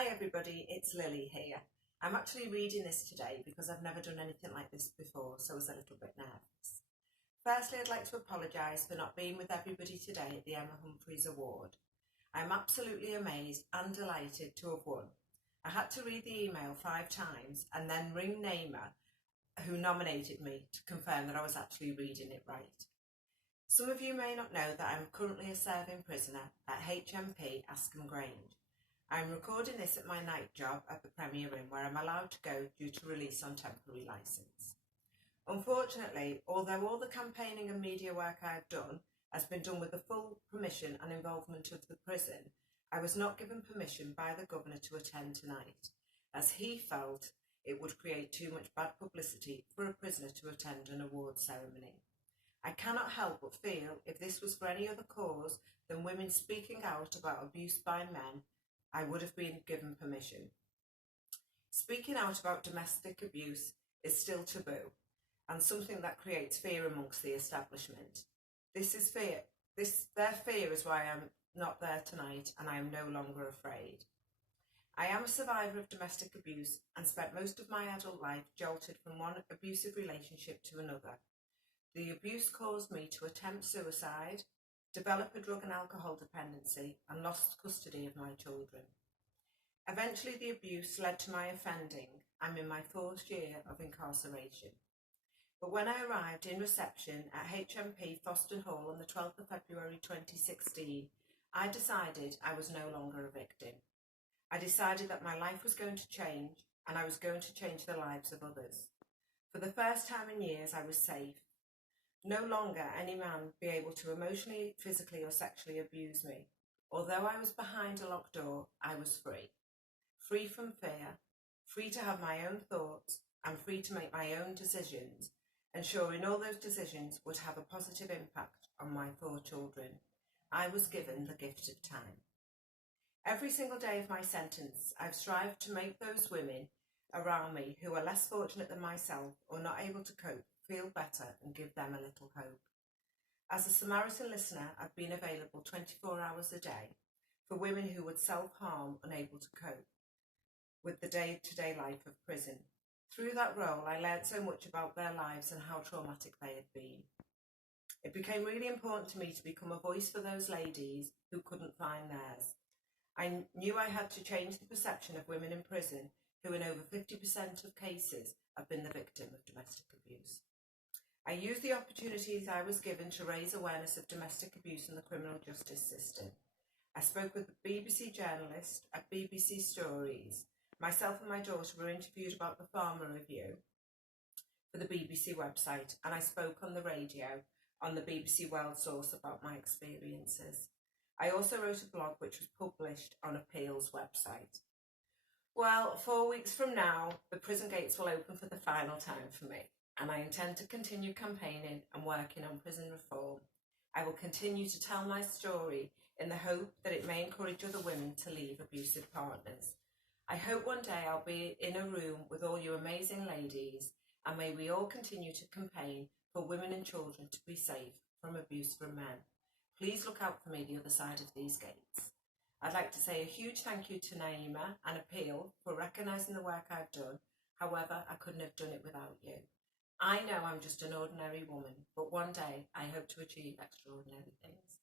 Hi everybody, it's Lily here. I'm actually reading this today because I've never done anything like this before, so I was a little bit nervous. Firstly, I'd like to apologise for not being with everybody today at the Emma Humphreys Award. I'm absolutely amazed and delighted to have won. I had to read the email 5 times and then ring Naima, who nominated me, to confirm that I was actually reading it right. Some of you may not know that I'm currently a serving prisoner at HMP Askham Grange. I'm recording this at my night job at the Premier Inn, where I'm allowed to go due to release on temporary licence. Unfortunately, although all the campaigning and media work I have done has been done with the full permission and involvement of the prison, I was not given permission by the Governor to attend tonight, as he felt it would create too much bad publicity for a prisoner to attend an award ceremony. I cannot help but feel if this was for any other cause than women speaking out about abuse by men, I would have been given permission. Speaking out about domestic abuse is still taboo and something that creates fear amongst the establishment. Their fear is why I'm not there tonight, and I am no longer afraid. I am a survivor of domestic abuse and spent most of my adult life jolted from one abusive relationship to another. The abuse caused me to attempt suicide, develop a drug and alcohol dependency, and lost custody of my children. Eventually, the abuse led to my offending. I'm in my 4th year of incarceration. But when I arrived in reception at HMP Foston Hall on the 12th of February 2016, I decided I was no longer a victim. I decided that my life was going to change, and I was going to change the lives of others. For the first time in years, I was safe. No longer any man be able to emotionally, physically or sexually abuse me. Although I was behind a locked door, I was free. Free from fear, free to have my own thoughts, and free to make my own decisions, ensuring all those decisions would have a positive impact on my 4 children. I was given the gift of time. Every single day of my sentence, I've strived to make those women around me who are less fortunate than myself or not able to cope feel better and give them a little hope. As a Samaritan listener, I've been available 24 hours a day for women who would self-harm, unable to cope with the day-to-day life of prison. Through that role, I learned so much about their lives and how traumatic they had been. It became really important to me to become a voice for those ladies who couldn't find theirs. I knew I had to change the perception of women in prison who in over 50% of cases have been the victim of domestic abuse. I used the opportunities I was given to raise awareness of domestic abuse in the criminal justice system. I spoke with the BBC journalist at BBC Stories. Myself and my daughter were interviewed about the Farmer Review for the BBC website, and I spoke on the radio on the BBC World Source about my experiences. I also wrote a blog which was published on Appeal's website. Well, 4 weeks from now, the prison gates will open for the final time for me, and I intend to continue campaigning and working on prison reform. I will continue to tell my story in the hope that it may encourage other women to leave abusive partners. I hope one day I'll be in a room with all you amazing ladies, and may we all continue to campaign for women and children to be safe from abuse from men. Please look out for me the other side of these gates. I'd like to say a huge thank you to Naima and Appeal for recognising the work I've done. However, I couldn't have done it without you. I know I'm just an ordinary woman, but one day I hope to achieve extraordinary things.